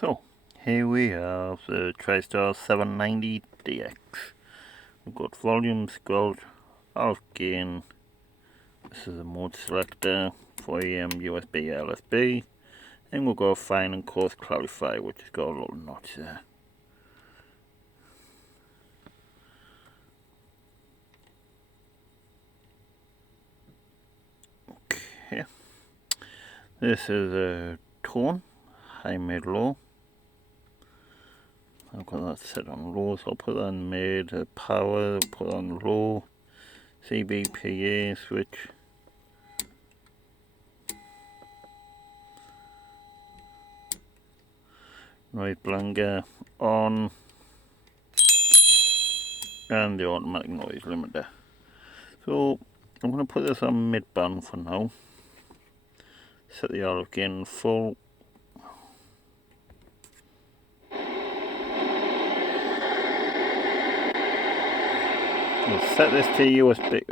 So, here we have the TriStar 790DX. We've got volume, squelch, alt gain. This is a mode selector for AM, USB, LSB. And we've got fine and coarse clarify, which has got a little notch there. Okay. This is a tone, high, mid, low. I've got that set on low, so I'll put that on mid, power, put on low, CBPA switch. Noise blanker on, and the automatic noise limiter. So I'm going to put this on mid band for now. Set the RF gain full. We'll set this to USB.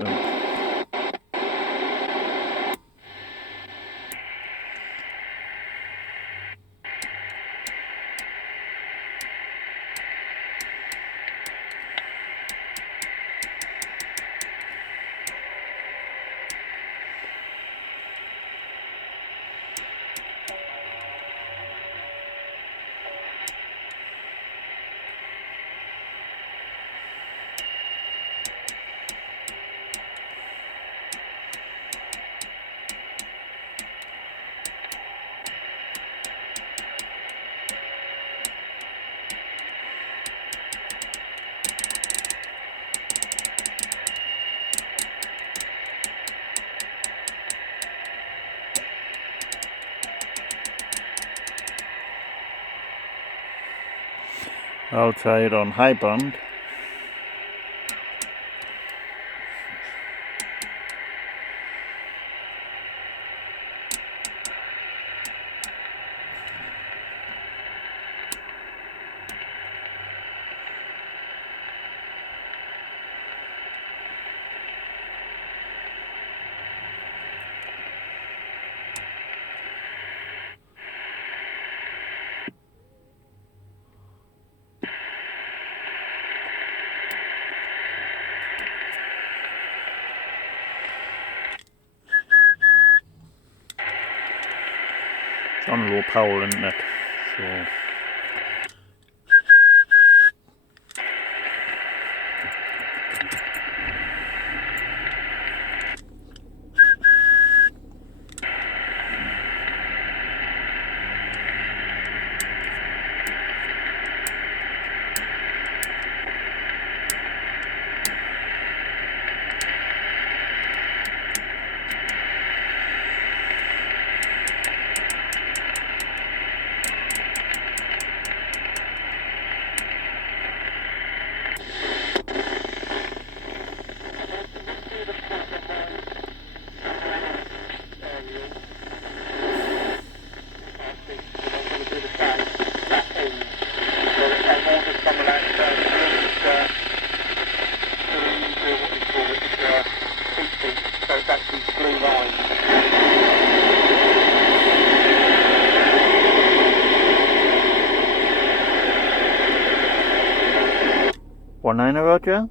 I'll try it on high band. It's on low power, isn't it? So One niner, Roger.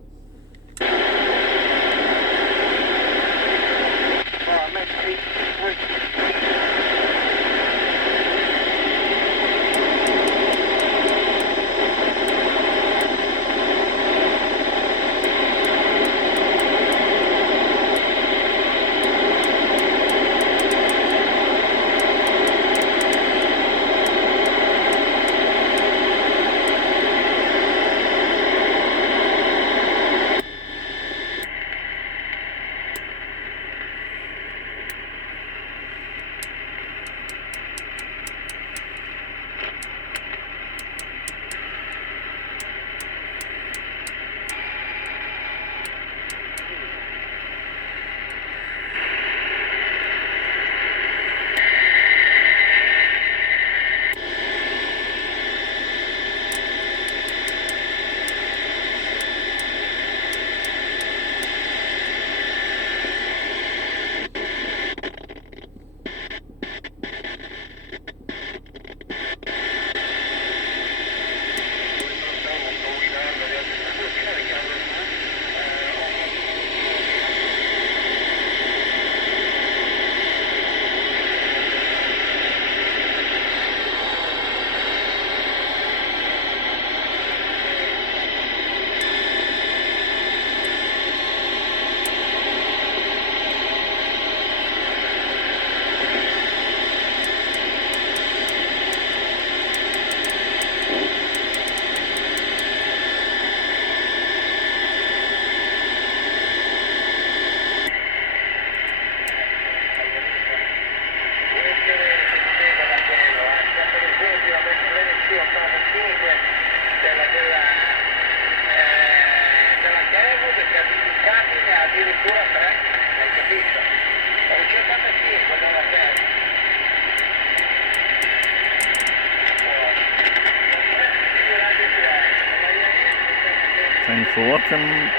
Thanks for watching.